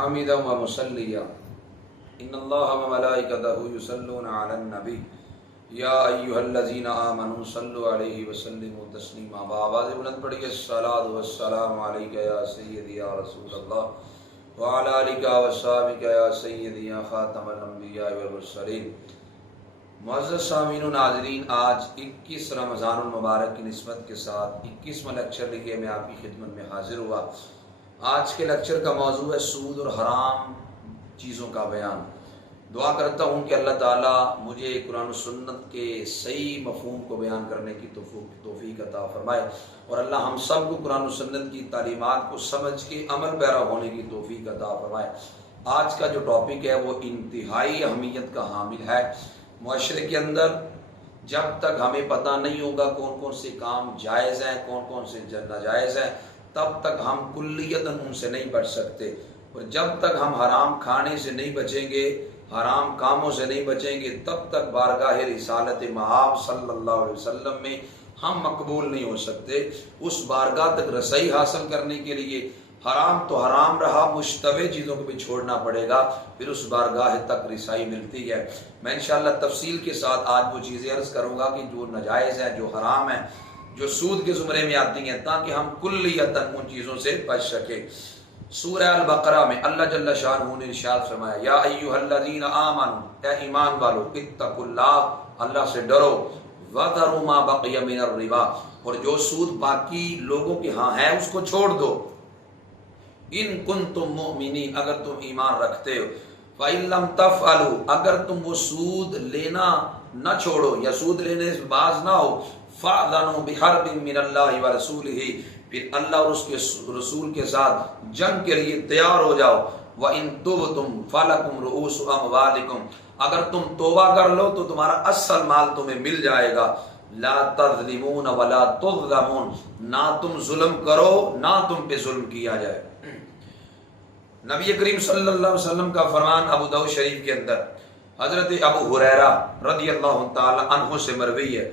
حامدا و مسلیا ان اللہ و ملائکتہ یصلون علی النبی یا ایھا الذین آمنوا صلوا علیہ وسلموا تسلیما. آواز بلند پڑھیے الصلاۃ والسلام علیک یا سیدی یا رسول اللہ وعلی آلک وصحبک یا سیدی یا خاتم الانبیاء والمرسلین. معزز سامعین و ناظرین، آج 21 رمضان المبارک کی نسبت کے ساتھ 21واں لیکچر لے کے میں آپ کی خدمت میں حاضر ہوا. آج کے لیکچر کا موضوع ہے سود اور حرام چیزوں کا بیان. دعا کرتا ہوں کہ اللہ تعالیٰ مجھے قرآن و سنت کے صحیح مفہوم کو بیان کرنے کی توفیق عطا فرمائے، اور اللہ ہم سب کو قرآن و سنت کی تعلیمات کو سمجھ کے عمل پیرا ہونے کی توفیق عطا فرمائے. آج کا جو ٹاپک ہے وہ انتہائی اہمیت کا حامل ہے. معاشرے کے اندر جب تک ہمیں پتہ نہیں ہوگا کون کون سے کام جائز ہیں کون کون سے ناجائز ہیں، تب تک ہم کلیتاً ان سے نہیں بچ سکتے. اور جب تک ہم حرام کھانے سے نہیں بچیں گے، حرام کاموں سے نہیں بچیں گے، تب تک بارگاہ رسالت مآب صلی اللہ علیہ وسلم میں ہم مقبول نہیں ہو سکتے. اس بارگاہ تک رسائی حاصل کرنے کے لیے حرام تو حرام رہا، مشتبہ چیزوں کو بھی چھوڑنا پڑے گا، پھر اس بارگاہ تک رسائی ملتی ہے. میں انشاءاللہ تفصیل کے ساتھ آج وہ چیزیں عرض کروں گا کہ جو ناجائز ہیں، جو حرام ہیں، جو سود کے زمرے میں آتی ہیں، تاکہ ہم کلیتاً ان چیزوں سے بچ سکیں. سورہ البقرہ میں اللہ جل شانہ نے ارشاد فرمایا، یا ایھا الذین آمنوا، اے ایمان والو، اتقوا اللہ، اللہ سے ڈرو، وذروا ما بقی من الربا، اور جو سود باقی لوگوں کے ہاں ہے اس کو چھوڑ دو. ان کنتم مؤمنین، اگر تم ایمان رکھتے ہو. فإن لم تفعلوا، اگر تم وہ سود لینا نہ چھوڑو یا سود لینے سے باز نہ ہو، فأذنوا بحرب من اللہ ورسولہ، پھر اللہ اور اس کے رسول کے ساتھ جنگ کے لیے تیار ہو جاؤ. وإن تبتم فلکم رؤوس اموالکم، اگر تم توبہ کر لو تو تمہارا اصل مال تمہیں مل جائے گا. لا تظلمون ولا تظلمون، نہ تم ظلم کرو نہ تم پہ ظلم کیا جائے. نبی کریم صلی اللہ علیہ وسلم کا فرمان ابو داؤد شریف کے اندر حضرت ابو ہریرہ رضی اللہ تعالی عنہ سے مروی ہے.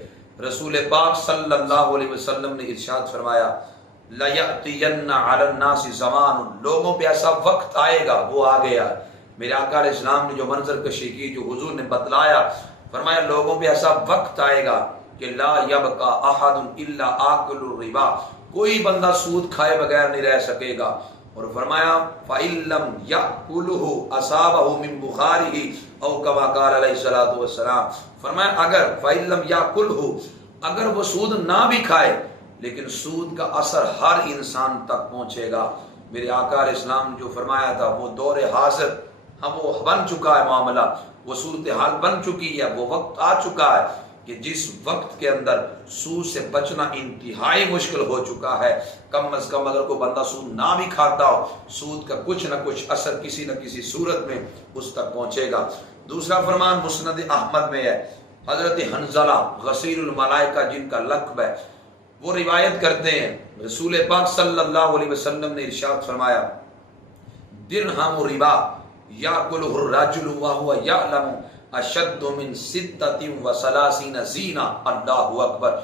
رسول پاک صلی اللہ علیہ وسلم نے ارشاد فرمایا، لَيَأْتِيَنَّ عَلَى النَّاسِ زَمَانٌ، لوگوں پہ ایسا وقت آئے گا، وہ آ گیا. میرے آقا علیہ السلام نے جو منظر کشی کی، جو حضور نے بتلایا، فرمایا لوگوں پہ ایسا وقت آئے گا کہ لا يَبْقَى أَحَدٌ إِلَّا آكِلُ الرِّبَا، کوئی بندہ سود کھائے بغیر نہیں رہ سکے گا. اور فرمایا فَإِن لَّمْ يَأْكُلْهُ أَصَابَهُ مِن بُخَارِهِ أَوْ كَمَا قَالَ عَلَيْهِ الصَّلَاةُ وَالسَّلَامُ. فرمایا اگر فَإِن لَّمْ يَأْكُلْهُ، اگر وہ سود نہ بھی کھائے لیکن سود کا اثر ہر انسان تک پہنچے گا. میرے آقا علیہ السلام نے جو فرمایا تھا وہ دور حاضر، ہم وہ بن چکا ہے معاملہ، وہ صورتحال بن چکی ہے، وہ وقت آ چکا ہے کہ جس وقت کے اندر سود سے بچنا انتہائی مشکل ہو چکا ہے. کم از کم اگر کوئی بندہ سود نہ بھی کھاتا ہو، سود کا کچھ نہ کچھ اثر کسی نہ کسی صورت میں اس تک پہنچے گا. دوسرا فرمان مسند احمد میں ہے، حضرت حنظلہ غسیل الملائکہ جن کا لقب ہے، وہ روایت کرتے ہیں رسول پاک صلی اللہ علیہ وسلم نے ارشاد فرمایا، درہم ربا یاکلہ الرجل وہو یعلم اشد من 36 زینہ. اللہ اکبر.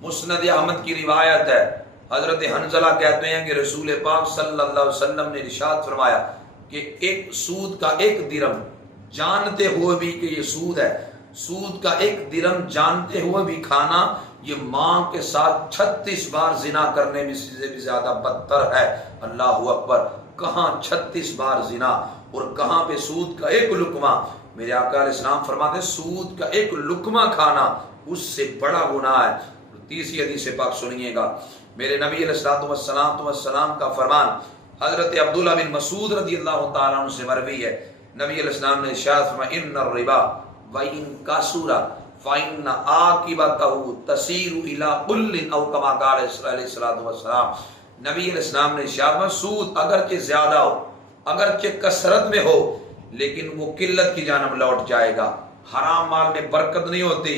مسند احمد کی روایت ہے، حضرت حنظلہ کہتے ہیں کہ رسول پاک صلی اللہ علیہ وسلم نے ارشاد فرمایا کہ ایک سود کا ایک درہم جانتے ہوئے بھی کہ یہ سود ہے، سود کا ایک درہم جانتے ہوئے بھی کھانا یہ ماں کے ساتھ 36 بار زنا کرنے میں سے بھی زیادہ بدتر ہے. اللہ اکبر. کہاں 36 بار زنا اور کہاں پہ سود کا ایک لقمہ. میرے آقا علیہ السلام فرماتے ہیں سود کا ایک لقمہ کھانا اس سے بڑا گناہ ہے. تیسری حدیث پاک سنیے گا. میرے نبی علیہ السلام کا فرمان حضرت عبداللہ بن مسعود رضی اللہ تعالیٰ عنہ سے مروی ہے. نبی علیہ السلام نے ارشاد فرمایا، ان الربا وَإِن كَثُرَ فَإِنَّ عَاقِبَتَهُ تَسِيرُ إِلَىٰ قُلٍّ أَوْ كَمَا قَالَ علیہ الصلوٰۃ والسلام. نبی علیہ السلام نے ارشاد فرمایا سود اگرچہ زیادہ ہو، اگرچہ کثرت میں ہو، لیکن وہ قلت کی جانب لوٹ جائے گا. حرام مال میں برکت نہیں ہوتی،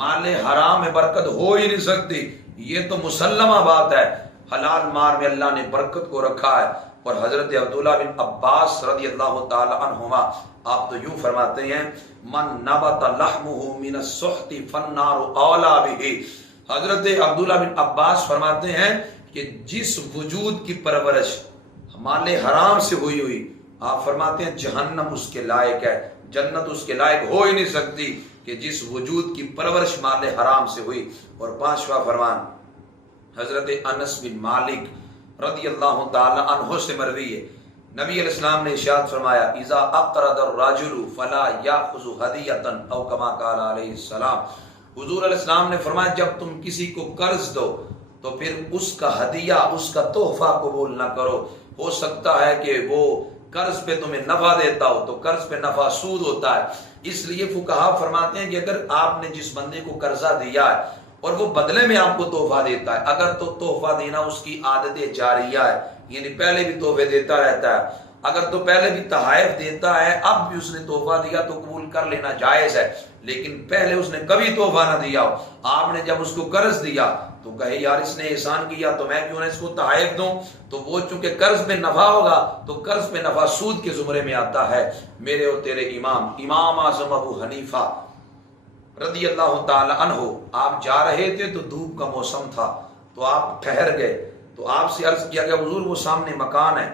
مال حرام میں برکت ہو ہی نہیں سکتی، یہ تو مسلمہ بات ہے. حلال مال میں اللہ نے برکت کو رکھا ہے. اور حضرت عبداللہ بن عباس رضی اللہ تعالی عنہما آپ تو یوں فرماتے ہیں، من نبت لحمہ من السحت فالنار اولی بہ. حضرت عبداللہ بن عباس فرماتے ہیں کہ جس وجود کی پرورش مال حرام سے ہوئی آپ فرماتے ہیں جہنم اس کے لائق ہے، جنت اس کے لائق ہو ہی نہیں سکتی کہ جس وجود کی پرورش مال حرام سے ہوئی۔ اور پانچواں فرمان حضرت انس بن مالک رضی اللہ تعالی عنہ سے مروی ہے، نبی علیہ السلام نے ارشاد فرمایا اذا اقرض الرجل فلا یاخذ ہدیۃ او کما قال علیہ السلام۔ حضور علیہ السلام نے فرمایا جب تم کسی کو قرض دو تو پھر اس کا ہدیہ، اس کا تحفہ قبول نہ کرو۔ ہو سکتا ہے کہ وہ قرض پہ تمہیں نفع دیتا ہو، تو قرض پہ نفع سود ہوتا ہے۔ اس لیے فقہا فرماتے ہیں کہ اگر آپ نے جس بندے کو قرضہ دیا ہے اور وہ بدلے میں آپ کو تحفہ دیتا ہے، اگر تو تحفہ دینا اس کی عادت جاریہ ہے، یعنی پہلے بھی تحفے دیتا رہتا ہے، اگر تو پہلے بھی تحائف دیتا ہے، اب بھی اس نے تحفہ دیا تو قبول کر لینا جائز ہے۔ لیکن پہلے اس نے کبھی تحفہ نہ دیا ہو، آپ نے جب اس کو قرض دیا تو کہے یار اس نے احسان کیا تو میں کیوں نہ اس کو تحائف دوں، تو وہ چونکہ قرض میں نفع ہوگا تو قرض میں نفع سود کے زمرے میں آتا ہے۔ میرے اور تیرے امام اعظم ابو حنیفہ رضی اللہ تعالی عنہ، آپ جا رہے تھے تو دھوپ کا موسم تھا، تو آپ ٹھہر گئے، تو آپ سے عرض کیا گیا حضور وہ سامنے مکان ہے،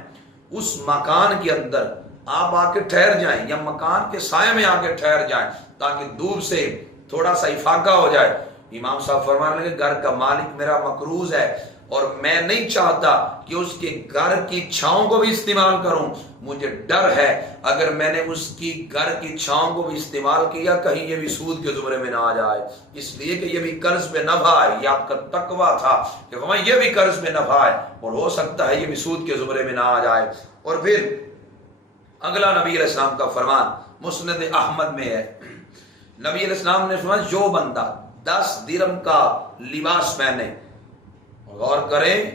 اس مکان کے اندر آپ آ کے ٹھہر جائیں یا مکان کے سائے میں آ کے ٹھہر جائیں تاکہ دھوپ سے تھوڑا سا افاقہ ہو جائے۔ امام صاحب فرمانے لگے گھر کا مالک میرا مقروض ہے اور میں نہیں چاہتا کہ اس کے گھر کی چھاؤں کو بھی استعمال کروں، مجھے ڈر ہے اگر میں نے اس کی گھر کی چھاؤں کو بھی استعمال کیا کہیں یہ بھی سود کے زمرے میں نہ آ جائے، اس لیے کہ یہ بھی قرض پہ نفع ہے۔ یہ آپ کا تقویٰ تھا کہ یہ بھی قرض پہ نفع ہے اور ہو سکتا ہے یہ بھی سود کے زمرے میں نہ آ جائے۔ اور پھر اگلا نبی علیہ السلام کا فرمان مسند احمد میں ہے، نبی علیہ السلام نے فرمایا جو بندہ 10 درہم کا لباس پہنے، غور کریں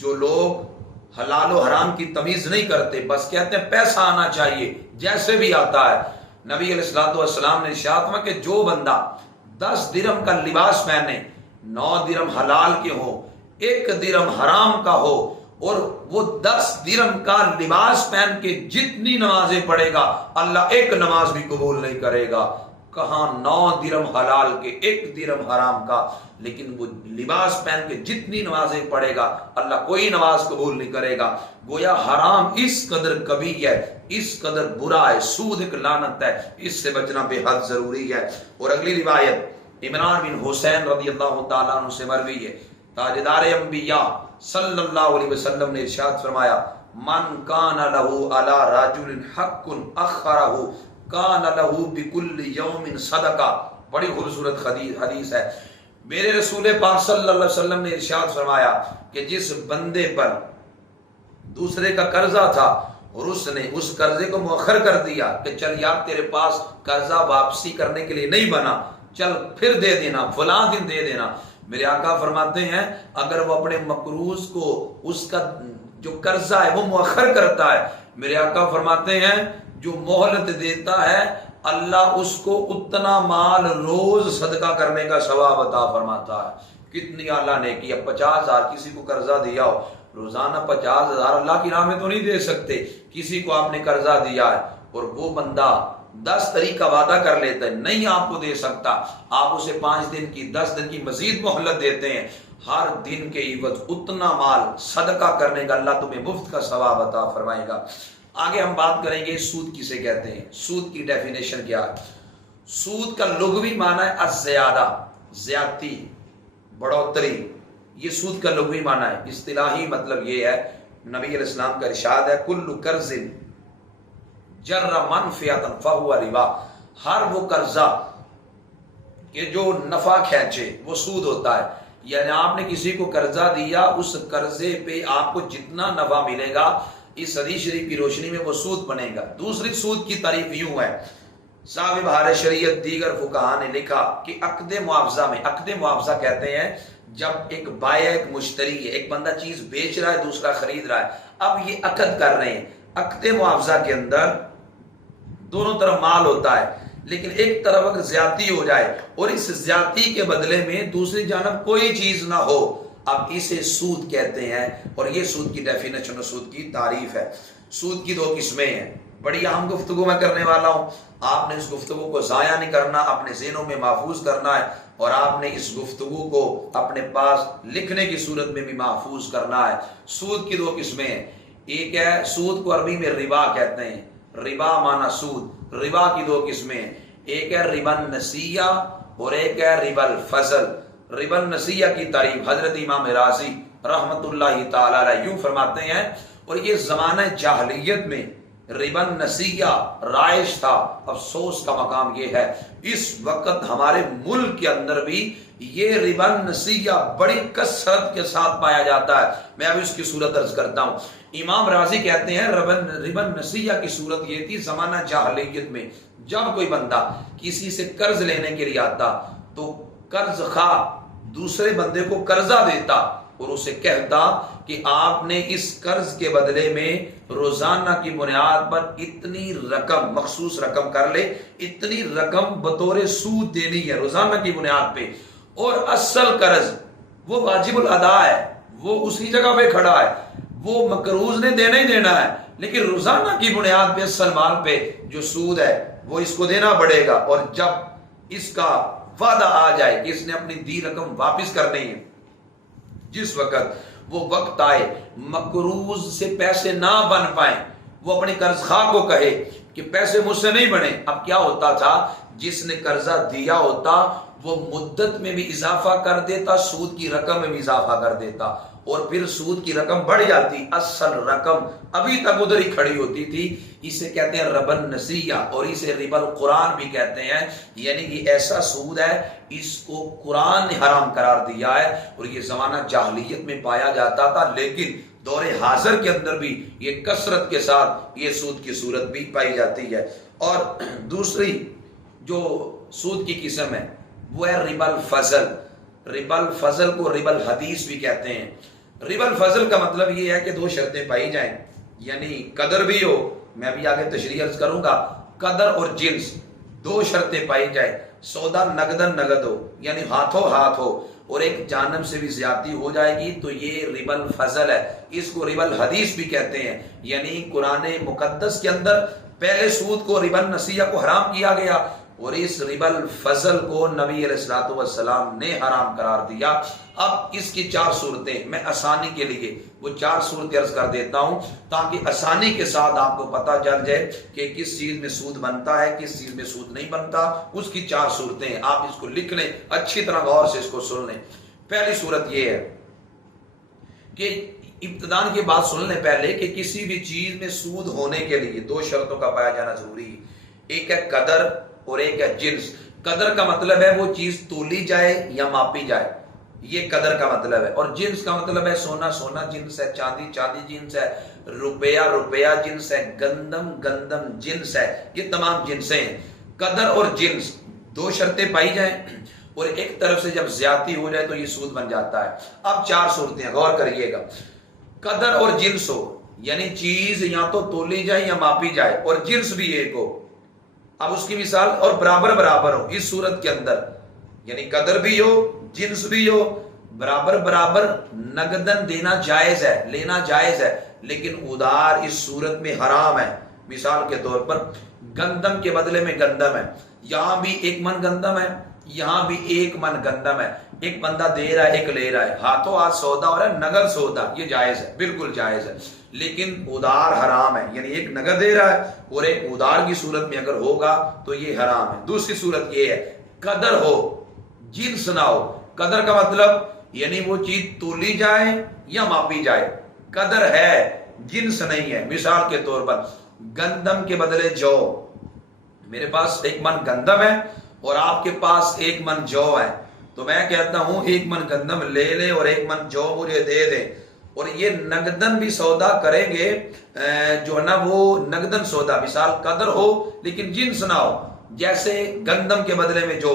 جو لوگ حلال و حرام کی تمیز نہیں کرتے، بس کہتے ہیں پیسہ آنا چاہیے جیسے بھی آتا ہے، نبی علیہ السلام نے ارشاد فرمایا کہ جو بندہ 10 درہم کا لباس پہنے، 9 درہم حلال کے ہو، 1 درہم حرام کا ہو، اور وہ 10 درہم کا لباس پہن کے جتنی نمازیں پڑھے گا اللہ 1 نماز بھی قبول نہیں کرے گا۔ کہاں 9 درہم حلال کے 1 درہم حرام کا، لیکن وہ لباس پہن کے جتنی نمازیں پڑھے گا اللہ کوئی نماز قبول نہیں کرے گا۔ گویا حرام اس قدر کبھی ہے، اس قدر برا ہے، سود ایک لعنت ہے، اس سے بچنا بے حد ضروری ہے۔ اور اگلی روایت عمران بن حسین رضی اللہ تعالیٰ عنہ سے مروی ہے، تاجدار انبیاء صلی اللہ علیہ وسلم نے ارشاد فرمایا من کان لہ علی رجل حق اخرہ کان لہ بکل یوم صدقہ۔ بڑی خوبصورت حدیث ہے۔ میرے رسول پاک صلی اللہ علیہ وسلم نے ارشاد فرمایا کہ جس بندے پر دوسرے کا قرضہ تھا اور اس نے اس قرضے کو مؤخر کر دیا کہ چل یار تیرے پاس قرضہ واپسی کرنے کے لیے نہیں بنا، چل پھر دے دینا، فلاں دن دے دینا، میرے آقا فرماتے ہیں اگر وہ اپنے مقروض کو اس کا جو قرضہ ہے وہ مؤخر کرتا ہے، میرے آقا فرماتے ہیں جو مہلت دیتا ہے اللہ اس کو اتنا مال روز صدقہ کرنے کا ثواب عطا فرماتا ہے۔ کتنی اعلیٰ نیکی ہے، 50,000 کسی کو قرضہ دیا ہو، روزانہ 50,000 اللہ کی راہ میں تو نہیں دے سکتے، کسی کو آپ نے قرضہ دیا ہے اور وہ بندہ 10 تاریخ کا وعدہ کر لیتا ہے نہیں آپ کو دے سکتا، آپ اسے 5 دن کی 10 دن کی مزید مہلت دیتے ہیں، ہر دن کے عوض اتنا مال صدقہ کرنے کا اللہ تمہیں مفت کا ثواب عطا فرمائے گا۔ آگے ہم بات کریں گے سود کسے کہتے ہیں، سود کی ڈیفینیشن کیا ہے۔ سود کا لغوی معنی ہے الزیادہ، زیادتی، بڑھوتری، یہ سود کا لغوی معنی ہے۔ اصطلاحی مطلب یہ ہے، نبی علیہ السلام کا ارشاد ہے کل قرض جر منفعۃ فہو ربا، ہر وہ قرضہ کہ جو نفع کھینچے وہ سود ہوتا ہے۔ یعنی آپ نے کسی کو قرضہ دیا، اس قرضے پہ آپ کو جتنا نفع ملے گا اس حدیث شریف کی روشنی میں وہ سود بنے گا۔ دوسری سود کی تعریف یوں ہے، صاحب بہار شریعت دیگر فقہا نے لکھا کہ عقد معاوضہ میں، عقد معاوضہ کہتے ہیں جب ایک بائع ایک مشتری ہے، ایک بندہ چیز بیچ رہا ہے دوسرا خرید رہا ہے، اب یہ عقد کر رہے ہیں، عقد معاوضہ کے اندر دونوں طرف مال ہوتا ہے، لیکن ایک طرف اگر زیادتی ہو جائے اور اس زیادتی کے بدلے میں دوسری جانب کوئی چیز نہ ہو، اب اسے سود کہتے ہیں۔ اور یہ سود کی ڈیفینیشن اور سود کی تعریف ہے۔ سود کی 2 قسمیں ہیں، بڑی اہم گفتگو میں کرنے والا ہوں، آپ نے اس گفتگو کو ضائع نہیں کرنا، اپنے ذہنوں میں محفوظ کرنا ہے اور آپ نے اس گفتگو کو اپنے پاس لکھنے کی صورت میں بھی محفوظ کرنا ہے۔ سود کی 2 قسمیں ہیں، ایک ہے سود کو عربی میں ربا کہتے ہیں، ربا مانا سود، ربا کی دو قسمیں ہیں، ایک ہے ربا النسیہ اور ایک ہے ربا الفضل۔ ربا النسیہ کی تعریف حضرت امام رازی رحمت اللہ تعالی علیہ یوں فرماتے ہیں، اور یہ زمانہ جاہلیت میں ربا النسیہ رائج تھا۔ افسوس کا مقام یہ ہے اس وقت ہمارے ملک کے اندر بھی یہ ربا النسیہ بڑی کثرت کے ساتھ پایا جاتا ہے۔ میں اب اس کی صورت عرض کرتا ہوں۔ امام راضی کہتے ہیں ربا النسیہ کی صورت یہ تھی زمانہ جاہلیت میں، جب کوئی بندہ کسی سے قرض لینے کے لیے آتا تو قرض خواہ دوسرے بندے کو قرضہ دیتا اور اسے کہتا کہ آپ نے اس قرض کے بدلے میں روزانہ کی بنیاد پر اتنی رقم، مخصوص رقم کر لے، اتنی رقم بطور سود دینی ہے روزانہ کی بنیاد پہ، اور اصل قرض وہ واجب الادا ہے، وہ اسی جگہ پہ کھڑا ہے، وہ مقروض نے دینا ہی دینا ہے، لیکن روزانہ کی بنیاد پہ اصل مال پہ جو سود ہے وہ اس کو دینا پڑے گا، اور جب اس کا وعدہ آ جائے کہ اس نے اپنی دی رقم واپس کرنی ہے، جس وقت وہ وقت آئے مقروض سے پیسے نہ بن پائیں، وہ اپنی قرض خواہ کو کہے کہ پیسے مجھ سے نہیں بنے۔ اب کیا ہوتا تھا، جس نے قرضہ دیا ہوتا وہ مدت میں بھی اضافہ کر دیتا، سود کی رقم میں بھی اضافہ کر دیتا، اور پھر سود کی رقم بڑھ جاتی، اصل رقم ابھی تک ادھر ہی کھڑی ہوتی تھی۔ اسے کہتے ہیں ربا النسیہ، اور اسے ربا القرآن بھی کہتے ہیں، یعنی یہ ایسا سود ہے اس کو قرآن نے حرام قرار دیا ہے، اور یہ زمانہ جاہلیت میں پایا جاتا تھا، لیکن دور حاضر کے اندر بھی یہ کثرت کے ساتھ یہ سود کی صورت بھی پائی جاتی ہے۔ اور دوسری جو سود کی قسم ہے وہ ہے ربا الفضل۔ ربا الفضل کو ربا الحدیث بھی کہتے ہیں۔ ربا الفضل کا مطلب یہ ہے کہ دو شرطیں پائی جائیں، یعنی قدر بھی ہو، میں بھی آگے تشریح عرض کروں گا، قدر اور جنس دو شرطیں پائی جائیں، سودا نقدن نقد ہو یعنی ہاتھوں ہاتھ ہو، اور ایک جانب سے بھی زیادتی ہو جائے گی تو یہ ربا الفضل ہے۔ اس کو ربا الحدیث بھی کہتے ہیں، یعنی قرآن مقدس کے اندر پہلے سود کو ربا النسیہ کو حرام کیا گیا، اور اس ربا الفضل کو نبی علیہ الصلوۃ والسلام نے حرام قرار دیا۔ اب اس کی چار صورتیں میں آسانی کے لیے وہ چار صورتیں عرض کر دیتا ہوں تاکہ آسانی کے ساتھ آپ کو پتہ چل جائے کہ کس چیز میں سود بنتا ہے، کس چیز میں سود نہیں بنتا۔ اس کی چار صورتیں ہیں، آپ اس کو لکھ لیں، اچھی طرح غور سے اس کو سن لیں۔ پہلی صورت یہ ہے کہ ابتدان کی بات سن لیں پہلے کہ کسی بھی چیز میں سود ہونے کے لیے دو شرطوں کا پایا جانا ضروری ہے، ایک ہے قدر اور ایک ہے جنس۔ قدر کا مطلب ہے وہ چیز تولی جائے یا ماپی جائے، یہ قدر کا مطلب ہے، اور جنس کا مطلب ہے سونا سونا جنس ہے، چاندی چاندی جنس ہے، روپیہ روپیہ جنس ہے، گندم گندم جنس ہے، یہ تمام جنسیں ہیں۔ قدر اور جنس دو شرطیں پائی جائیں اور ایک طرف سے جب زیادتی ہو جائے تو یہ سود بن جاتا ہے۔ اب چار صورتیں غور کریے گا، قدر اور جنس ہو یعنی چیز یا تو تولی جائے یا ماپی جائے، اور جنس بھی ایک ہو۔ اب اس کی مثال اور برابر برابر ہو اس صورت کے اندر، یعنی قدر بھی ہو جنس بھی ہو، برابر برابر نقدن دینا جائز ہے، لینا جائز ہے، لیکن ادھار اس صورت میں حرام ہے۔ مثال کے طور پر گندم کے بدلے میں گندم ہے، یہاں بھی ایک من گندم ہے، یہاں بھی ایک من گندم ہے، ایک بندہ دے رہا ہے ایک لے رہا ہے، ہاتھوں ہاتھ سودا ہو رہا ہے، نقد سودا، یہ جائز ہے، بالکل جائز ہے، لیکن ادھار حرام ہے، یعنی ایک نقد دے رہا ہے اور ایک ادھار کی صورت میں اگر ہوگا تو یہ حرام ہے۔ دوسری صورت یہ ہے قدر ہو جنس نہ ہو۔ قدر کا مطلب یعنی وہ چیز تولی جائے یا ماپی جائے، قدر ہے جنس نہیں ہے۔ مثال کے طور پر گندم کے بدلے جو، میرے پاس ایک من گندم ہے اور آپ کے پاس ایک من جو ہے، تو میں کہتا ہوں ایک من گندم لے لے اور ایک من جو مجھے دے دے، اور یہ نقدن بھی سودا کریں گے جو ہے نا وہ نقدن سودا، مثال قدر ہو لیکن جنس نہ ہو، جیسے گندم کے بدلے میں جو،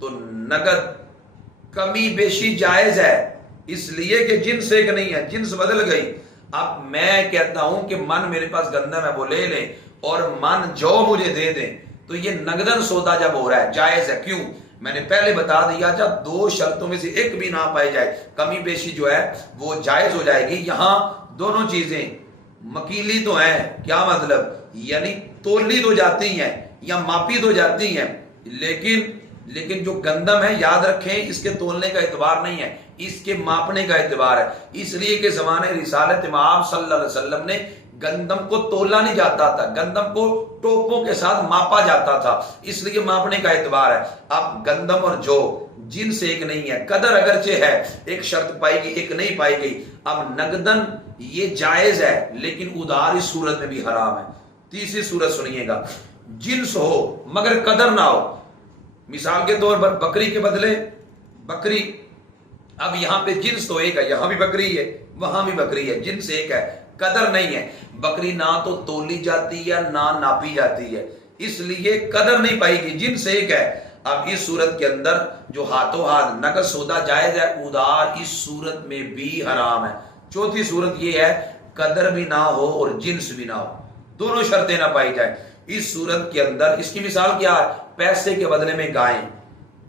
تو نقد کمی بیشی جائز ہے، اس لیے کہ جنس ایک نہیں ہے، جنس بدل گئی۔ اب میں کہتا ہوں کہ من میرے پاس گندم ہے وہ لے لیں اور من جو مجھے دے دیں، تو یہ نقدن سودا جب ہو رہا ہے جائز ہے۔ کیوں؟ میں نے پہلے بتا دیا جب دو شرطوں میں سے ایک بھی نہ پائی جائے کمی بیشی جو ہے وہ جائز ہو جائے گی۔ یہاں دونوں چیزیں مکیلی تو ہیں، کیا مطلب، یعنی تولی تو جاتی ہیں یا ماپی تو جاتی ہیں، لیکن جو گندم ہے یاد رکھیں اس کے تولنے کا اعتبار نہیں ہے، اس کے ماپنے کا اعتبار ہے، اس لیے کہ زمانے رسالت امام صلی اللہ علیہ وسلم نے گندم کو تولا نہیں جاتا تھا، گندم کو ٹوپوں کے ساتھ ماپا جاتا تھا، اس لیے ماپنے کا اعتبار ہے۔ اب گندم اور جو جنس ایک نہیں ہے، قدر اگرچہ ہے، ایک شرط پائی گئی ایک نہیں پائی گئی۔ اب نقدن یہ جائز ہے لیکن ادھار اس صورت میں بھی حرام ہے۔ تیسری صورت سنیے گا، جنس ہو مگر قدر نہ ہو، مثال کے طور پر بکری کے بدلے بکری، اب یہاں پہ جنس تو ایک ہے، یہاں بھی بکری ہے وہاں بھی بکری ہے، جنس ایک ہے، قدر نہیں ہے۔ بکری نہ تو تولی جاتی ہے نہ ناپی جاتی ہے، اس لیے قدر نہیں پائی گی، جنس ایک ہے۔ اب اس صورت کے اندر جو ہاتھوں ہاتھ نقد سودا جائز ہے، ادھار اس صورت میں بھی حرام ہے۔ چوتھی صورت یہ ہے، قدر بھی نہ ہو اور جنس بھی نہ ہو، دونوں شرطیں نہ پائی جائیں۔ اس صورت کے اندر اس کی مثال کیا ہے، پیسے کے بدلے میں گائیں،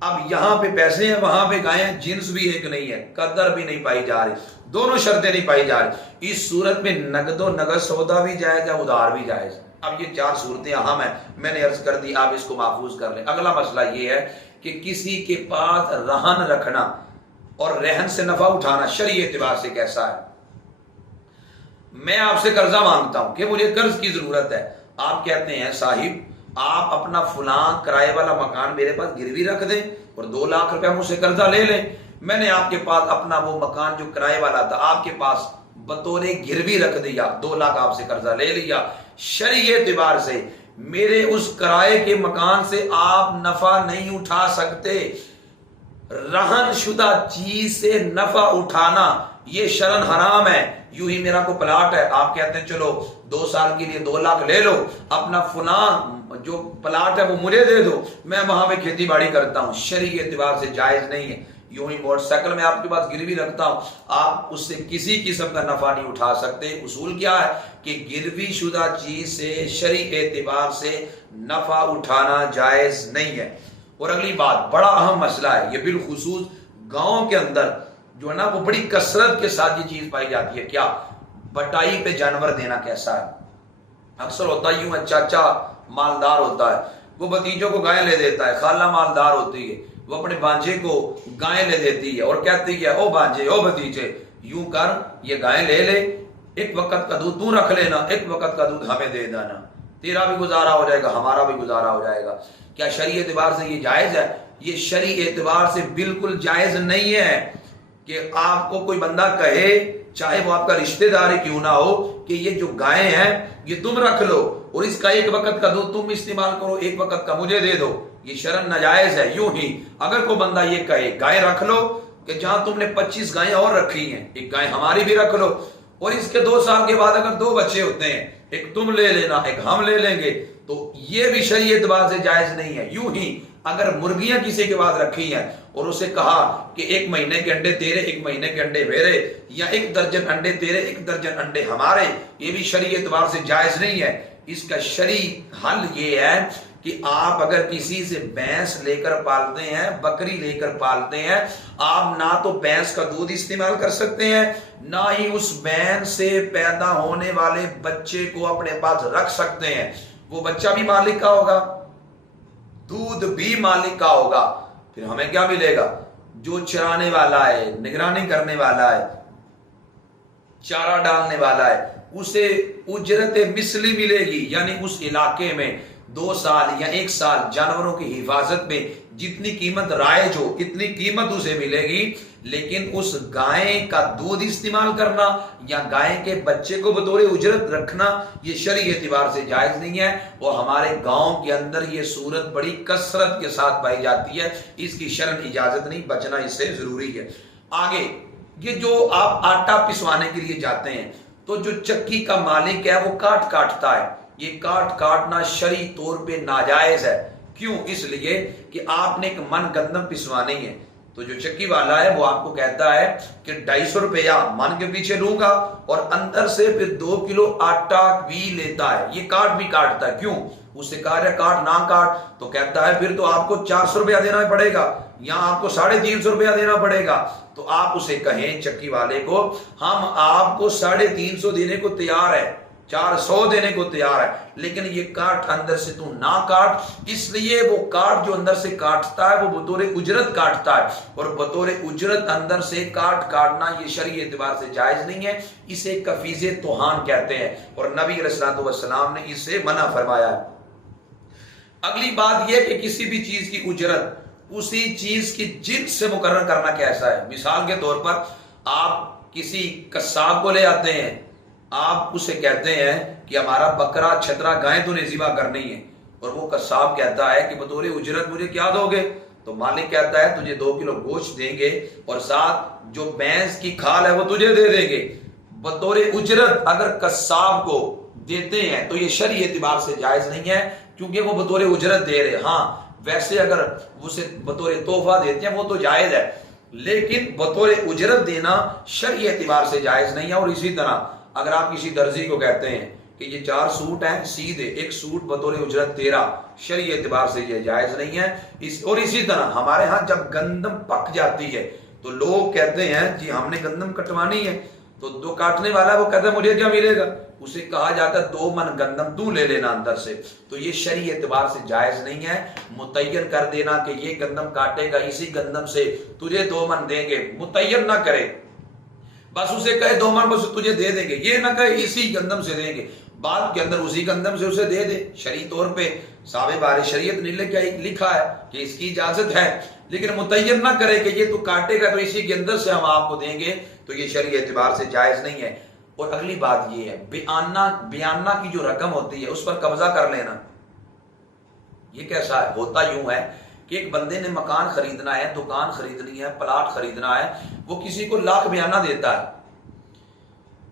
اب یہاں پہ پیسے ہیں وہاں پہ گائیں ہیں، جنس بھی ایک نہیں ہے، قدر بھی نہیں پائی جا رہی، دونوں شرطیں نہیں پائی جا رہی۔ اس صورت میں نقد و نقد سودا بھی جائز ہے، ادھار بھی جائز ہے۔ اب یہ چار صورتیں اہم ہیں، میں نے عرض کر دی، آپ اس کو محفوظ کر لیں۔ اگلا مسئلہ یہ ہے کہ کسی کے پاس رہن رکھنا اور رہن سے نفع اٹھانا شرعی اعتبار سے کیسا ہے؟ میں آپ سے قرضہ مانگتا ہوں کہ مجھے قرض کی ضرورت ہے، آپ کہتے ہیں صاحب آپ اپنا فلاں کرائے والا مکان میرے پاس گروی رکھ دیں اور 2 لاکھ روپے مجھ سے قرضہ لے لیں۔ میں نے آپ کے پاس اپنا وہ مکان جو کرائے والا تھا آپ کے پاس بطور گروی رکھ دیا، 2 لاکھ آپ سے قرضہ لے لیا، شرعی اعتبار سے میرے اس کرائے کے مکان سے آپ نفع نہیں اٹھا سکتے۔ رہن شدہ چیز سے نفع اٹھانا یہ شرعن حرام ہے۔ یوں ہی میرا کو پلاٹ ہے، آپ کہتے ہیں چلو 2 سال کے لیے 2 لاکھ لے لو، اپنا فلاں جو پلاٹ ہے وہ مجھے دے دو، میں وہاں پہ کھیتی باڑی کرتا ہوں، شرعی اعتبار سے جائز نہیں ہے۔ یوں ہی موٹر سائیکل میں آپ کے پاس گروی رکھتا ہوں، آپ اس سے کسی قسم کا نفع نہیں اٹھا سکتے۔ اصول کیا ہے کہ گروی شدہ چیز سے شرعی اعتبار سے نفع اٹھانا جائز نہیں ہے۔ اور اگلی بات، بڑا اہم مسئلہ ہے یہ، بالخصوص گاؤں کے اندر جو ہے نا وہ بڑی کثرت کے ساتھ یہ چیز پائی جاتی ہے، کیا بٹائی پہ جانور دینا کیسا ہے؟ اکثر ہوتا ہے یوں، چاچا مالدار ہوتا ہے وہ بھتیجوں کو گائے لے دیتا ہے، خالہ مالدار ہوتی ہے وہ اپنے بانجے کو گائے لے دیتی ہے اور کہتی ہے او بانجے او بھتیجے یوں کر یہ گائے لے لے، ایک وقت کا دودھ تو رکھ لینا، ایک وقت کا دودھ ہمیں دے دینا، تیرا بھی گزارا ہو جائے گا ہمارا بھی گزارا ہو جائے گا۔ کیا شرعی اعتبار سے یہ جائز ہے؟ یہ شرعی اعتبار سے بالکل جائز نہیں ہے کہ آپ کو کوئی بندہ کہے، چاہے وہ آپ کا رشتہ دار ہی کیوں نہ ہو، کہ یہ جو گائے ہیں یہ تم رکھ لو اور اس کا ایک وقت کا دودھ تم استعمال کرو، ایک وقت کا مجھے دے دو، یہ شرعن ناجائز ہے۔ یوں ہی اگر کوئی بندہ یہ کہے گائے رکھ لو، کہ جہاں تم نے 25 گائیں اور رکھی ہیں ایک گائے ہماری بھی رکھ لو، اور اس کے 2 سال کے بعد اگر 2 بچے ہوتے ہیں، ایک تم لے لینا ایک ہم لے لیں گے، تو یہ بھی شرعی اعتبار سے جائز نہیں ہے۔ یوں ہی اگر مرغیاں کسی کے بعد رکھی ہیں اور اسے کہا کہ 1 مہینے کے انڈے تیرے 1 مہینے کے انڈے میرے، یا 1 درجن انڈے تیرے 1 درجن انڈے ہمارے، یہ بھی شرعی اعتبار سے جائز نہیں ہے۔ اس کا شرعی حل یہ ہے کہ آپ اگر کسی سے بھینس لے کر پالتے ہیں، بکری لے کر پالتے ہیں، آپ نہ تو بھینس کا دودھ استعمال کر سکتے ہیں، نہ ہی اس بھینس سے پیدا ہونے والے بچے کو اپنے پاس رکھ سکتے ہیں۔ وہ بچہ بھی مالک کا ہوگا، دودھ بھی مالک کا ہوگا، پھر ہمیں کیا ملے گا؟ جو چرانے والا ہے، نگرانی کرنے والا ہے، چارہ ڈالنے والا ہے، اسے اجرت مثلی ملے گی، یعنی اس علاقے میں 2 سال یا 1 سال جانوروں کی حفاظت میں جتنی قیمت رائج ہو اتنی قیمت اسے ملے گی۔ لیکن اس گائے کا دودھ استعمال کرنا یا گائے کے بچے کو بطور اجرت رکھنا یہ شرعی اعتبار سے جائز نہیں ہے، اور ہمارے گاؤں کے اندر یہ صورت بڑی کثرت کے ساتھ پائی جاتی ہے، اس کی شرعن اجازت نہیں، بچنا اس سے ضروری ہے۔ آگے یہ جو آپ آٹا پسوانے کے لیے جاتے ہیں تو جو چکی کا مالک ہے وہ کاٹتا ہے، یہ کاٹنا شرعی طور پہ ناجائز ہے۔ کیوں؟ اس لیے کہ آپ نے 1 من گندم پسوانی ہے، تو جو چکی والا ہے وہ آپ کو کہتا ہے کہ 250 روپیہ من کے پیچھے لوں گا، اور اندر سے پھر 2 کلو آٹا بھی لیتا ہے، یہ کاٹ بھی کاٹتا ہے۔ کیوں؟ اس سے کہا جائے کاٹ نہ کاٹ تو کہتا ہے پھر تو آپ کو 400 روپیہ دینا پڑے گا، یا آپ کو 350 روپیہ دینا پڑے گا۔ تو آپ اسے کہیں چکی والے کو ہم آپ کو 350 دینے کو تیار ہے، 400 دینے کو تیار ہے، لیکن یہ کاٹ اندر سے تو نہ کاٹ، اس لیے وہ کاٹ جو اندر سے کاٹتا ہے وہ بطور اجرت کاٹتا ہے، اور بطور اجرت اندر سے کاٹ کاٹنا یہ شرعی اعتبار سے جائز نہیں ہے، اسے کفیز توہان کہتے ہیں، اور نبی علیہ الصلوۃ والسلام نے اسے منع فرمایا ہے۔ اگلی بات یہ کہ کسی بھی چیز کی اجرت اسی چیز کی جنس سے مقرر کرنا کیسا ہے۔ مثال کے طور پر آپ کسی قصاب کو لے آتے ہیں، آپ اسے کہتے ہیں کہ ہمارا بکرا چھترا گائے تو نے ذبح کرنی ہے، اور وہ قصاب کہتا ہے کہ بطور اجرت مجھے کیا دو گے؟ تو مالک کہتا ہے تجھے 2 کلو گوشت دیں گے اور ساتھ جو بھینس کی کھال ہے وہ تجھے دے دیں گے۔ بطور اجرت اگر قصاب کو دیتے ہیں تو یہ شرعی اعتبار سے جائز نہیں ہے، کیونکہ وہ بطور اجرت دے رہے۔ ہاں ویسے اگر اسے بطور تحفہ دیتے ہیں وہ تو جائز ہے، لیکن بطور اجرت دینا شرعی اعتبار سے جائز نہیں ہے۔ اور اسی طرح اگر آپ کسی درزی کو کہتے ہیں کہ یہ 4 سوٹ ہیں سیدھے، ایک سوٹ بطور اجرت تیرا، شرعی اعتبار سے یہ جائز نہیں ہے۔ اور اسی طرح ہمارے ہاں جب گندم پک جاتی ہے تو لوگ کہتے ہیں جی ہم نے گندم کٹوانی ہے، تو جو کاٹنے والا ہے وہ کہتا ہے مجھے کیا ملے گا؟ اسے کہا جاتا ہے 2 من گندم تو لے لینا اندر سے۔ تو یہ شرعی اعتبار سے جائز نہیں ہے متعین کر دینا کہ یہ گندم کاٹے گا اسی گندم سے تجھے 2 من دیں گے، متعین نہ کرے، بس اسے کہے 2 من بس تجھے دے دیں گے، یہ نہ کہے اسی گندم سے دیں گے، بعد کے اندر اسی گندم سے اسے دے دے۔ شرعی طور پہ صاحب بار شریعت نے لکھا ہے کہ اس کی اجازت ہے، لیکن متعین نہ کرے کہ یہ تو کاٹے گا تو اسی کے اندر سے ہم آپ کو دیں گے، تو یہ شرعی اعتبار سے جائز نہیں ہے۔ اور اگلی بات یہ ہے بیانہ کی جو رقم ہوتی ہے اس پر قبضہ کر لینا، یہ کیسا ہے؟ ہوتا یوں ہے کہ ایک بندے نے مکان خریدنا ہے، دکان خریدنی ہے، پلاٹ خریدنا ہے، وہ کسی کو 1,00,000 بیانہ دیتا ہے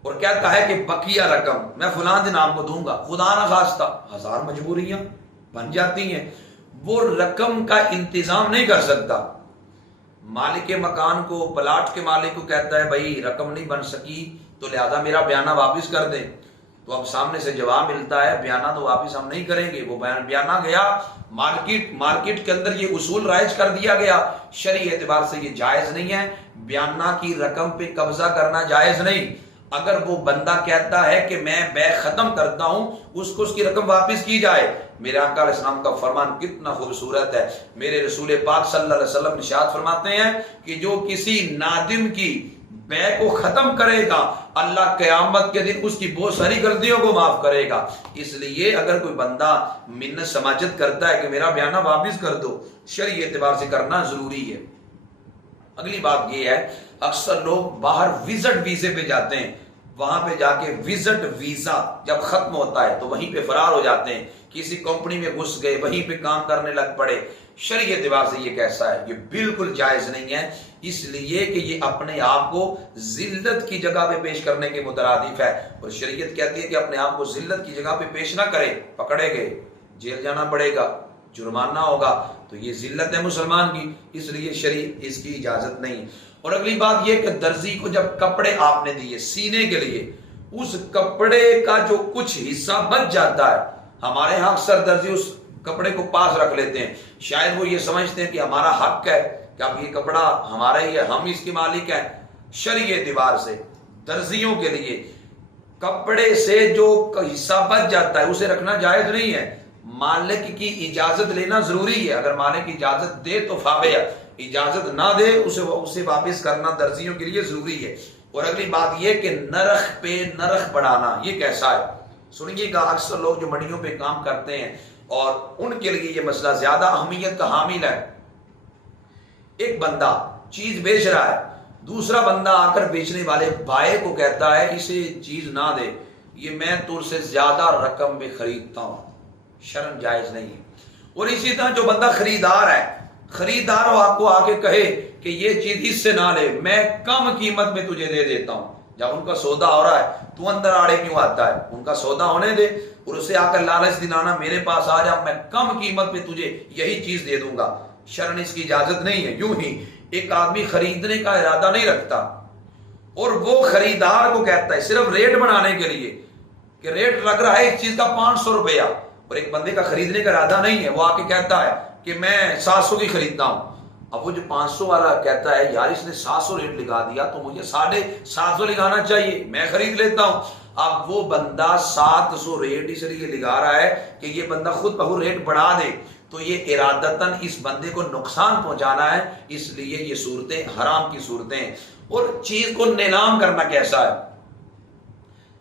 اور کہتا ہے کہ بقیہ رقم میں فلاں دن آپ کو دوں گا، خدا نہ خواستہ 1000 مجبوریاں بن جاتی ہیں، وہ رقم کا انتظام نہیں کر سکتا۔ مالک مکان کو، پلاٹ کے مالک کو کہتا ہے بھائی رقم نہیں بن سکی تو لہذا میرا بیانہ واپس کر دیں، تو اب سامنے سے جواب ملتا ہے بیانہ تو واپس ہم نہیں کریں گے۔ وہ بیانہ گیا مارکیٹ کے اندر، یہ اصول رائج کر دیا گیا، شرعی اعتبار سے یہ جائز نہیں ہے، بیانہ کی رقم پہ قبضہ کرنا جائز نہیں۔ اگر وہ بندہ کہتا ہے کہ میں بے ختم کرتا ہوں، اس کو اس کی رقم واپس کی جائے۔ میرے آقا علیہ السلام کا فرمان کتنا خوبصورت ہے، میرے رسول پاک صلی اللہ علیہ وسلم ارشاد فرماتے ہیں کہ جو کسی نادم کی بے کو ختم کرے گا اللہ قیامت کے دن اس کی بہت ساری غلطیوں کو معاف کرے گا۔ اس لیے اگر کوئی بندہ منت سماجت کرتا ہے کہ میرا بیانہ واپس کر دو، شرعی اعتبار سے کرنا ضروری ہے۔ اگلی بات یہ ہے، اکثر لوگ باہر وزٹ ویزے پہ جاتے ہیں، وہاں پہ جا کے وزٹ ویزا جب ختم ہوتا ہے تو وہیں پہ فرار ہو جاتے ہیں، کسی کمپنی میں گھس گئے، وہیں پہ کام کرنے لگ پڑے۔ شرعی اعتبار سے یہ کیسا ہے؟ یہ بالکل جائز نہیں ہے، اس لیے کہ یہ اپنے آپ کو ذلت کی جگہ پہ پیش کرنے کے مترادف ہے، اور شریعت کہتی ہے کہ اپنے آپ کو ذلت کی جگہ پہ پیش نہ کرے، پکڑے گئے جیل جانا پڑے گا، جرمانہ ہوگا، تو یہ ذلت ہے مسلمان کی، اس لیے شریعت اس کی اجازت نہیں۔ اور اگلی بات یہ کہ درزی کو جب کپڑے آپ نے دیے سینے کے لیے، اس کپڑے کا جو کچھ حصہ بچ جاتا ہے، ہمارے ہاں اکثر درزی اس کپڑے کو پاس رکھ لیتے ہیں، شاید وہ یہ سمجھتے ہیں کہ ہمارا حق ہے کہ اب یہ کپڑا ہمارا ہی ہے، ہم اس کے مالک ہیں۔ شرعی اعتبار سے درزیوں کے لیے کپڑے سے جو حصہ بچ جاتا ہے اسے رکھنا جائز نہیں ہے، مالک کی اجازت لینا ضروری ہے۔ اگر مالک اجازت دے تو فاویہ، اجازت نہ دے اسے واپس کرنا درزیوں کے لیے ضروری ہے۔ اور اگلی بات یہ کہ نرخ پہ نرخ بڑھانا، یہ کیسا ہے؟ سنیے گا، اکثر لوگ جو منڈیوں پہ کام کرتے ہیں اور ان کے لیے یہ مسئلہ زیادہ اہمیت کا حامل ہے۔ ایک بندہ چیز بیچ رہا ہے، دوسرا بندہ آ کر بیچنے والے بائے کو کہتا ہے اسے چیز نہ دے، یہ میں تجھ سے زیادہ رقم میں خریدتا ہوں، شرم جائز نہیں ہے۔ اور اسی طرح جو بندہ خریدار ہے، خریدار آپ کو آ کے کہے کہ یہ چیز اس سے نہ لے، میں کم قیمت میں تجھے دے دیتا ہوں، جب ان کا سودا ہو رہا ہے تو اندر آڑے کیوں آتا ہے؟ ان کا سودا ہونے دے، اور اسے آ کر لالچ دلانا میرے پاس آ جا، میں کم قیمت پہ تجھے یہی چیز دے دوں گا، شرع اس کی اجازت نہیں ہے۔ یوں ہی ایک آدمی خریدنے کا ارادہ نہیں رکھتا اور وہ خریدار کو کہتا ہے صرف ریٹ بنانے کے لیے کہ ریٹ لگ رہا ہے ایک چیز کا 500 روپیہ، اور ایک بندے کا خریدنے کا ارادہ نہیں ہے، وہ آ کے کہتا ہے کہ میں 700 کی خریدتا ہوں۔ اب وہ جو 500 والا کہتا ہے یار اس نے 700 ریٹ لگا دیا تو مجھے 750 لگانا چاہیے، میں خرید لیتا ہوں۔ اب وہ بندہ 700 ریٹ اس لیے لگا رہا ہے کہ یہ بندہ خود بخود ریٹ بڑھا دے، تو یہ ارادتاً اس بندے کو نقصان پہنچانا ہے، اس لیے یہ صورتیں حرام کی صورتیں ہیں۔ اور چیز کو نیلام کرنا کیسا ہے؟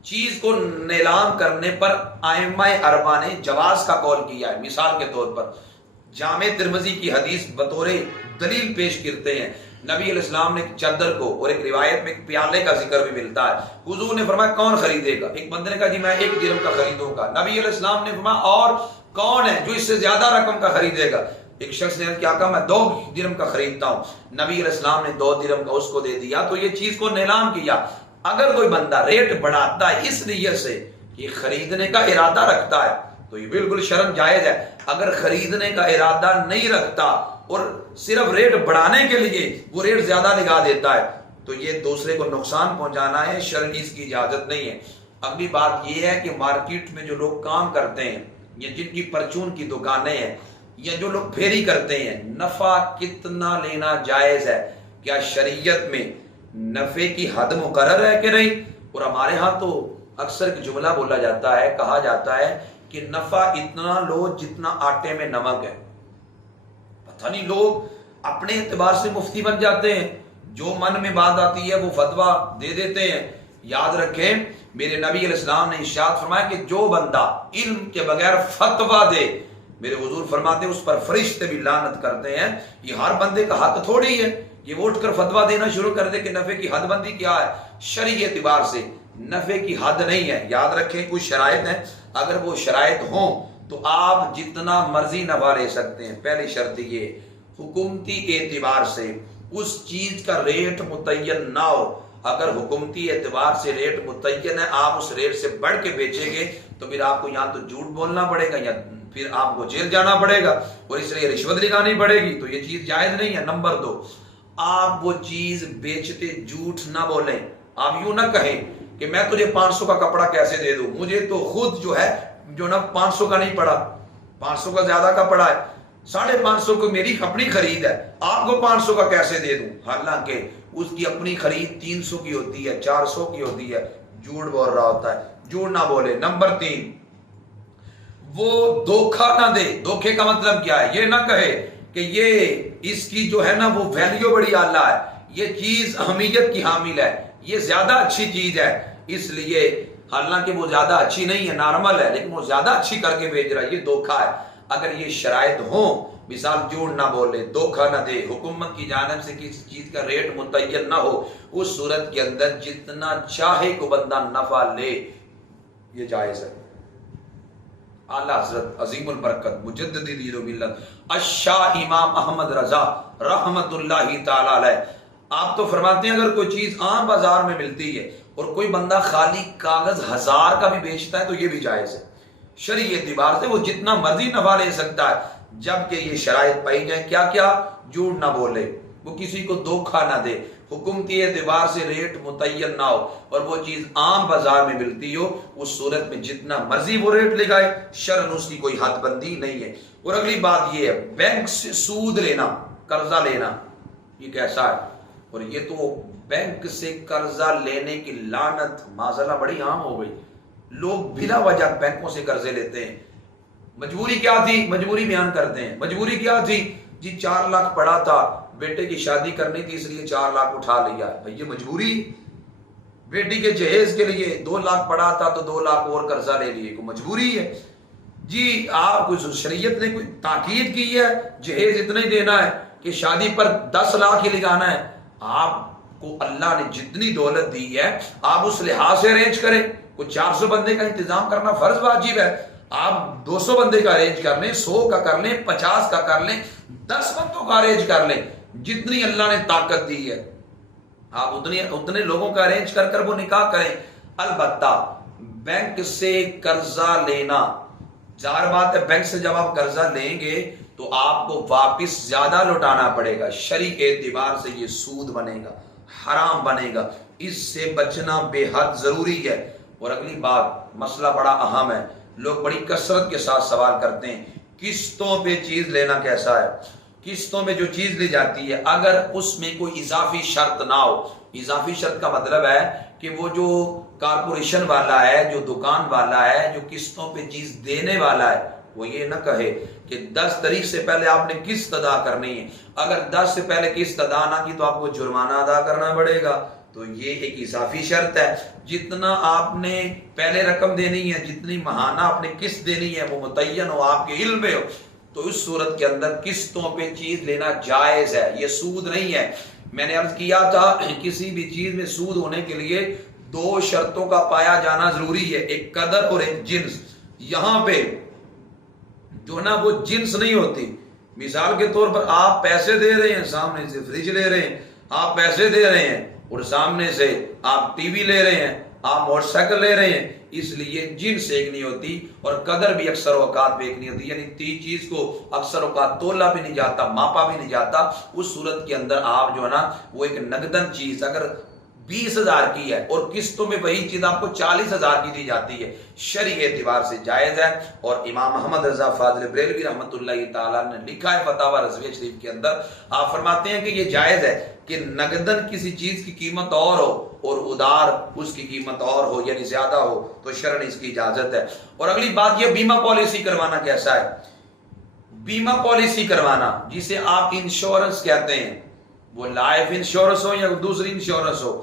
چیز کو نیلام کرنے پر ائمہ اربعہ نے جواز کا قول کیا ہے۔ مثال کے طور پر جامع ترمذی کی حدیث بطور دلیل پیش کرتے ہیں، نبی علیہ السلام نے ایک چادر کو، اور ایک روایت میں ایک پیالے کا ذکر بھی ملتا ہے، حضور نے فرمایا کون خریدے گا؟ ایک بندے نے کہا جی میں 1 درہم کا خریدوں گا۔ نبی علیہ السلام نے فرمایا اور کون ہے جو اس سے زیادہ رقم کا خریدے گا؟ ایک شخص نے کیا کہا میں 2 درہم کا خریدتا ہوں۔ نبی علیہ السلام نے 2 درہم کا اس کو دے دیا، تو یہ چیز کو نیلام کیا۔ اگر کوئی بندہ ریٹ بڑھاتا ہے اس نیت سے کہ خریدنے کا ارادہ رکھتا ہے تو یہ بالکل شرعاً جائز ہے۔ اگر خریدنے کا ارادہ نہیں رکھتا اور صرف ریٹ بڑھانے کے لیے وہ ریٹ زیادہ لگا دیتا ہے تو یہ دوسرے کو نقصان پہنچانا ہے، شرعی اس کی اجازت نہیں ہے۔ اگلی بات یہ ہے کہ مارکیٹ میں جو لوگ کام کرتے ہیں یا جن کی پرچون کی دکانیں ہیں یا جو لوگ پھیری کرتے ہیں، نفع کتنا لینا جائز ہے؟ کیا شریعت میں نفع کی حد مقرر ہے کہ نہیں؟ اور ہمارے ہاں تو اکثر ایک جملہ بولا جاتا ہے، کہا جاتا ہے کہ نفع اتنا لو جتنا آٹے میں نمک ہے۔ پتہ نہیں لوگ اپنے اعتبار سے مفتی بن جاتے ہیں، جو من میں بات آتی ہے وہ فتویٰ دے دیتے ہیں۔ یاد رکھیں میرے نبی علیہ السلام نے ارشاد فرمایا کہ جو بندہ علم کے بغیر فتویٰ دے، میرے حضور فرماتے ہیں اس پر فرشتے بھی لعنت کرتے ہیں۔ یہ ہر بندے کا حق تھوڑی ہے یہ اٹھ کر فتویٰ دینا شروع کر دے کہ نفع کی حد بندی کیا ہے۔ شرعی اعتبار سے نفع کی حد نہیں ہے۔ یاد رکھیں کچھ شرائط ہیں، اگر وہ شرائط ہوں تو آپ جتنا مرضی نفع لے سکتے ہیں۔ پہلی شرط یہ حکومتی اعتبار سے اس چیز کا ریٹ متعین نہ ہو۔ اگر حکومتی اعتبار سے ریٹ متعین ہے، آپ اس ریٹ سے بڑھ کے بیچیں گے تو پھر آپ کو یا تو جھوٹ بولنا پڑے گا یا پھر آپ کو جیل جانا پڑے گا، اور اس لیے رشوت لگانی پڑے گی، تو یہ چیز جائز نہیں ہے۔ نمبر 2، آپ وہ چیز بیچتے جھوٹ نہ بولیں۔ آپ یوں نہ کہیں کہ میں تجھے 500 کا کپڑا کیسے دے دوں، مجھے تو خود جو ہے جو نا 500 کا نہیں پڑا، 500 کا زیادہ کا پڑا ہے، 550 کو میری اپنی خرید ہے، آپ کو 500 کا کیسے دے دوں؟ حالانکہ اس کی اپنی خرید 300 کی ہوتی ہے، 400 کی ہوتی ہے، جھوٹ بول رہا ہوتا ہے۔ جھوٹ نہ بولے۔ نمبر 3، وہ دھوکہ نہ دے۔ دھوکے کا مطلب کیا ہے؟ یہ نہ کہے کہ یہ اس کی جو ہے نا وہ ویلیو بڑی اعلیٰ ہے، یہ چیز اہمیت کی حامل ہے، یہ زیادہ اچھی چیز ہے، اس لیے حالانکہ وہ زیادہ اچھی نہیں ہے، نارمل ہے، لیکن وہ زیادہ اچھی کر کے بیچ رہا ہے، یہ دھوکہ ہے۔ اگر یہ شرائط ہوں، مثال جھوٹ نہ بولے، دھوکہ نہ دے، حکومت کی جانب سے کسی چیز کا ریٹ متعین نہ ہو، اس صورت کے اندر جتنا چاہے کو بندہ نفع لے، یہ جائز ہے۔ اعلیٰ حضرت عظیم البرکت مجدد دین و ملت الشاہ امام احمد رضا رحمت اللہ تعالی علیہ، آپ تو فرماتے ہیں اگر کوئی چیز عام بازار میں ملتی ہے اور کوئی بندہ خالی کاغذ 1000 کا بھی بیچتا ہے تو یہ بھی جائز ہے۔ شرعی اعتبار سے وہ جتنا مرضی نفع لے سکتا ہے، جبکہ یہ شرائط پائی جائیں۔ کیا کیا؟ جھوٹ نہ بولے، وہ کسی کو دھوکہ نہ دے، حکومتی اعتبار سے ریٹ متعین نہ ہو، اور وہ چیز عام بازار میں ملتی ہو، اس صورت میں جتنا مرضی وہ ریٹ لگائے، شرعاً اس کی کوئی حد بندی نہیں ہے۔ اور اگلی بات یہ ہے بینک سے سود لینا، قرضہ لینا، یہ کیسا ہے؟ اور یہ تو بینک سے قرضہ لینے کی لعنت معذاللہ بڑی عام ہو گئی۔ لوگ بلا وجہ بینکوں سے قرضے لیتے ہیں۔ مجبوری کیا تھی؟ مجبوری بیان کرتے ہیں۔ مجبوری کیا تھی؟ جی 4 لاکھ پڑا تھا، بیٹے کی شادی کرنی تھی اس لیے 4 لاکھ اٹھا لیا۔ بھئی یہ مجبوری؟ بیٹی کے جہیز کے لیے 2 لاکھ پڑا تھا تو 2 لاکھ اور قرضہ لے لیے، کوئی مجبوری ہے؟ جی آپ کو شریعت نے کوئی تاکید کی ہے جہیز اتنا ہی دینا ہے کہ شادی پر 10 لاکھ ہی لگانا ہے؟ آپ کو اللہ نے جتنی دولت دی ہے آپ اس لحاظ سے ارینج کریں۔ کوئی 400 بندے کا انتظام کرنا فرض واجب ہے، آپ 200 بندے کا ارینج کر لیں، 100 کا کر لیں، 50 کا کر لیں، 10 بندوں کا ارینج کر لیں، جتنی اللہ نے طاقت دی ہے آپ اتنے لوگوں کا ارینج کر کر وہ نکاح کریں۔ البتہ بینک سے قرضہ لینا، ظاہر بات ہے بینک سے جب آپ قرضہ لیں گے تو آپ کو واپس زیادہ لوٹانا پڑے گا، شرعی اعتبار سے یہ سود بنے گا، حرام بنے گا، اس سے بچنا بے حد ضروری ہے۔ اور اگلی بات، مسئلہ بڑا اہم ہے، لوگ بڑی کثرت کے ساتھ سوال کرتے ہیں قسطوں پہ چیز لینا کیسا ہے؟ قسطوں میں جو چیز لی جاتی ہے اگر اس میں کوئی اضافی شرط نہ ہو، اضافی شرط کا مطلب ہے کہ وہ جو کارپوریشن والا ہے، جو دکان والا ہے، جو قسطوں پہ چیز دینے والا ہے، وہ یہ نہ کہے کہ 10 تاریخ سے پہلے آپ نے قسط ادا کرنی ہے، اگر 10 سے پہلے قسط ادا نہ کی تو آپ کو جرمانہ ادا کرنا پڑے گا۔ تو یہ ایک اضافی شرط ہے، جتنا آپ نے پہلے رقم دینی ہے، جتنی ماہانہ آپ نے قسط دینی ہے، وہ متعین ہو، آپ کے علم میں ہو، تو اس صورت کے اندر قسطوں پہ چیز لینا جائز ہے، یہ سود نہیں ہے۔ میں نے عرض کیا تھا کسی بھی چیز میں سود ہونے کے لیے 2 شرطوں کا پایا جانا ضروری ہے، ایک قدر اور ایک جنس۔ یہاں پہ جو نا وہ جنس نہیں ہوتی، مثال کے طور پر آپ پیسے دے رہے ہیں، سامنے سے فریج لے رہے ہیں، آپ پیسے دے رہے ہیں اور سامنے سے آپ ٹی وی لے رہے ہیں، آپ موٹر سائیکل لے رہے ہیں، اس لیے جنس ایک نہیں ہوتی اور قدر بھی اکثر اوقات پہ ایک نہیں ہوتی، یعنی چیز کو اکثر اوقات تولا بھی نہیں جاتا، ماپا بھی نہیں جاتا۔ اس صورت کے اندر آپ جو ہے نا وہ ایک نقدن چیز اگر 20,000 کی ہے اور قسطوں میں وہی چیز آپ کو 40,000 کی دی جاتی ہے، شرعی اعتبار سے جائز ہے۔ اور امام محمد رضا فاضل بریلوی رحمۃ اللہ تعالیٰ نے لکھا ہے فتاوی رضویہ شریف کے اندر، آپ فرماتے ہیں کہ یہ جائز ہے کہ نقدن کسی چیز کی قیمت اور ہو اور ادار اس کی قیمت اور ہو، یعنی زیادہ ہو، تو شرعاً اس کی اجازت ہے۔ اور اگلی بات یہ بیمہ پالیسی کروانا کیسا ہے؟ بیمہ پالیسی کروانا جسے آپ انشورنس کہتے ہیں، وہ لائف انشورنس ہو یا دوسری انشورنس ہو،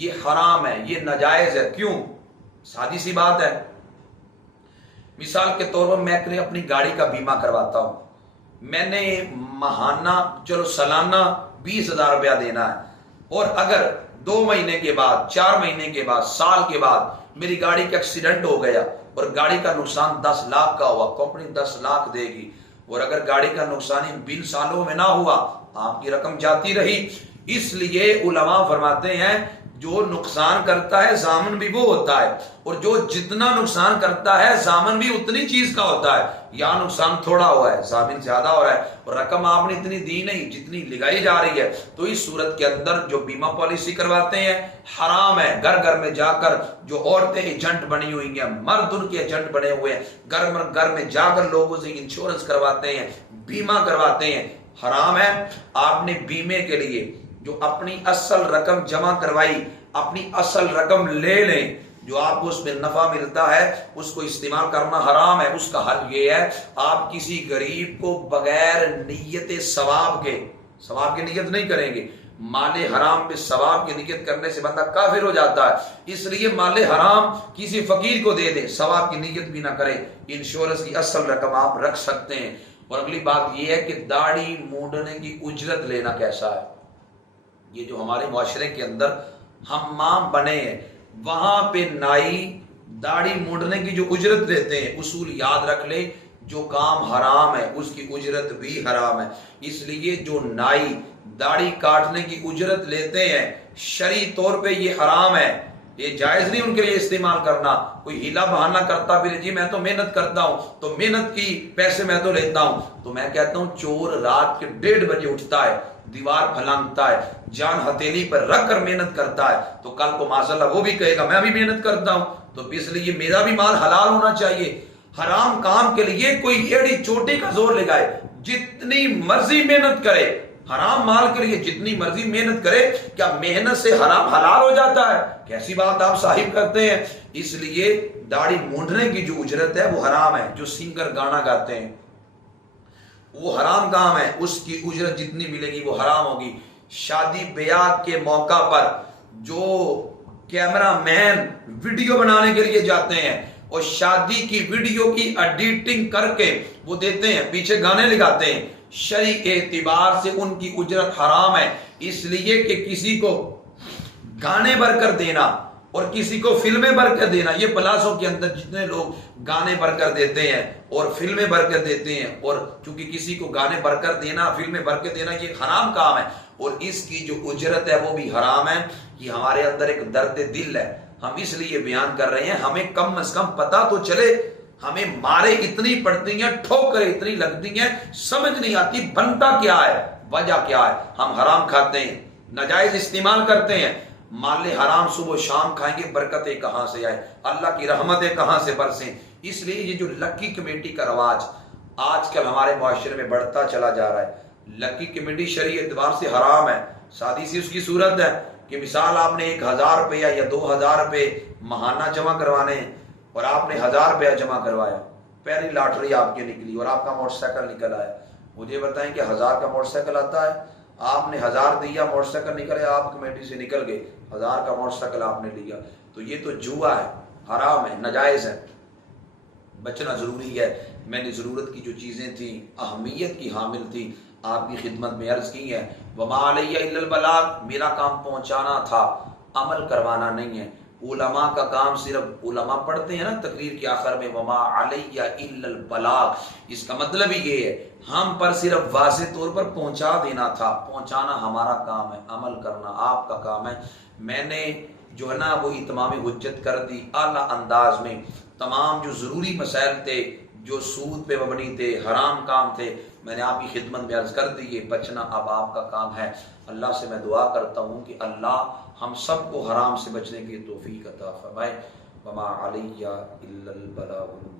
یہ حرام ہے، یہ ناجائز ہے۔ کیوں؟ سادی سی بات ہے، مثال کے طور پر میں اپنی گاڑی کا بیمہ کرواتا ہوں، میں نے ماہانہ چلو سالانہ 20,000 روپیہ دینا ہے، اور اگر 2 مہینے کے بعد، 4 مہینے کے بعد، سال کے بعد میری گاڑی کا ایکسیڈنٹ ہو گیا اور گاڑی کا نقصان 10 لاکھ کا ہوا، کمپنی 10 لاکھ دے گی، اور اگر گاڑی کا نقصان ان 20 سالوں میں نہ ہوا، آپ کی رقم جاتی رہی۔ اس لیے علماء فرماتے ہیں جو نقصان کرتا ہے ضامن بھی وہ ہوتا ہے، اور جو جتنا نقصان کرتا ہے ضامن بھی اتنی چیز کا ہوتا ہے۔ یہاں نقصان تھوڑا ہوا ہے، ضامن زیادہ ہو رہا ہے، اور رقم آپ نے اتنی دی نہیں جتنی لگائی جا رہی ہے۔ تو اس صورت کے اندر جو بیمہ پالیسی کرواتے ہیں حرام ہے۔ گھر گھر میں جا کر جو عورتیں ایجنٹ بنی ہوئی ہیں، مرد ان کے ایجنٹ بنے ہوئے ہیں، گھر میں جا کر لوگوں سے انشورنس کرواتے ہیں، بیمہ کرواتے ہیں، حرام ہے۔ آپ نے بیمے کے لیے جو اپنی اصل رقم جمع کروائی، اپنی اصل رقم لے لیں، جو آپ کو اس میں نفع ملتا ہے اس کو استعمال کرنا حرام ہے۔ اس کا حل یہ ہے، آپ کسی غریب کو بغیر نیت ثواب کے نیت نہیں کریں گے۔ مال حرام پہ ثواب کی نیت کرنے سے بندہ کافر ہو جاتا ہے، اس لیے مال حرام کسی فقیر کو دے دیں، ثواب کی نیت بھی نہ کریں۔ انشورنس کی اصل رقم آپ رکھ سکتے ہیں۔ اور اگلی بات یہ ہے کہ داڑھی مونڈنے کی اجرت لینا کیسا ہے؟ یہ جو ہمارے معاشرے کے اندر حمام بنے ہیں، وہاں پہ نائی داڑھی مونڈنے کی جو اجرت لیتے ہیں، اصول یاد رکھ لے، جو کام حرام ہے اس کی اجرت بھی حرام ہے۔ اس لیے جو نائی داڑھی کاٹنے کی اجرت لیتے ہیں شرعی طور پہ یہ حرام ہے، یہ جائز نہیں ان کے لیے استعمال کرنا۔ کوئی ہیلا بہانہ کرتا پھر جی میں تو محنت کرتا ہوں تو محنت کی پیسے میں تو لیتا ہوں، تو میں کہتا ہوں چور رات کے 1:30 بجے اٹھتا ہے، دیوار پھلانگتا ہے، جان ہتھیلی پر رکھ کر محنت کرتا ہے، تو کل کو معاذاللہ وہ بھی کہے گا میں بھی محنت کرتا ہوں، تو اس لیے میرا بھی مال حلال ہونا چاہیے۔ حرام کام کے لیے کوئی ایڑی چوٹی کا زور لگائے، جتنی مرضی محنت کرے، حرام مال کے لیے جتنی مرضی محنت کرے، کیا محنت سے حرام حلال ہو جاتا ہے؟ کیسی بات آپ صاحب کرتے ہیں۔ اس لیے داڑھی مونڈنے کی جو اجرت ہے وہ حرام ہے۔ جو سنگر گانا گاتے ہیں وہ حرام کام ہے، اس کی اجرت جتنی ملے گی وہ حرام ہوگی۔ شادی بیاہ کے موقع پر جو کیمرہ مین ویڈیو بنانے کے لیے جاتے ہیں اور شادی کی ویڈیو کی ایڈیٹنگ کر کے وہ دیتے ہیں، پیچھے گانے لگاتے ہیں، شرعی اعتبار سے ان کی اجرت حرام ہے، اس لیے کہ کسی کو گانے بھر کر دینا اور کسی کو فلمیں بھر کر دینا، یہ پلازوں کے اندر جتنے لوگ گانے بھر کر دیتے ہیں اور فلمیں بھر کر دیتے ہیں، اور چونکہ کسی کو گانے بھر کر دینا، فلمیں بھر کے دینا یہ حرام کام ہے، اور اس کی جو اجرت ہے وہ بھی حرام ہے۔ یہ ہمارے اندر ایک درد دل ہے، ہم اس لیے بیان کر رہے ہیں، ہمیں کم از کم پتہ تو چلے، ہمیں مارے اتنی پڑتی ہیں، ٹھوکریں اتنی لگتی ہیں، سمجھ نہیں آتی بنتا کیا ہے، وجہ کیا ہے۔ ہم حرام کھاتے ہیں، ناجائز استعمال کرتے ہیں، مال حرام صبح و شام کھائیں گے، برکتیں کہاں سے آئے، اللہ کی رحمتیں کہاں سے برسیں۔ اس لیے یہ جو لکی کمیٹی کا رواج آج کل ہمارے معاشرے میں بڑھتا چلا جا رہا ہے، لکی کمیٹی شرعی اعتبار سے حرام ہے۔ سادی سی اس کی صورت ہے، کہ مثال آپ نے 1000 روپیہ یا 2000 روپے ماہانہ جمع کروانے ہیں اور آپ نے 1000 روپیہ جمع کروایا، پہلی لاٹری آپ کی نکلی اور آپ کا موٹر سائیکل نکل آیا، مجھے بتائیں کہ 1000 کا موٹر سائیکل آتا ہے، آپ نے 1000 دیا، موٹر سائیکل نکلے، آپ کمیٹی سے نکل گئے، 1000 کا موٹر سائیکل آپ نے لیا، تو یہ تو جوا ہے، حرام ہے، ناجائز ہے، بچنا ضروری ہے۔ میں نے ضرورت کی جو چیزیں تھیں، اہمیت کی حامل تھی، آپ کی خدمت میں عرض کی ہے۔ وما علی الا البلاغ، میرا کام پہنچانا تھا، عمل کروانا نہیں ہے۔ علماء کا کام صرف علماء پڑھتے ہیں نا تقریر کے آخر میں وما علی الا البلاغ، اس کا مطلب ہی یہ ہے ہم پر صرف واضح طور پر پہنچا دینا تھا، پہنچانا ہمارا کام ہے، عمل کرنا آپ کا کام ہے۔ میں نے جو ہے نا وہ اتمام حجت کر دی اعلیٰ انداز میں، تمام جو ضروری مسائل تھے، جو سود پہ مبنی تھے، حرام کام تھے، میں نے آپ کی خدمت میں عرض کر دی، یہ بچنا اب آپ کا کام ہے۔ اللہ سے میں دعا کرتا ہوں کہ اللہ ہم سب کو حرام سے بچنے کی توفیق عطا فرمائے۔ وما علی الا البلاغ۔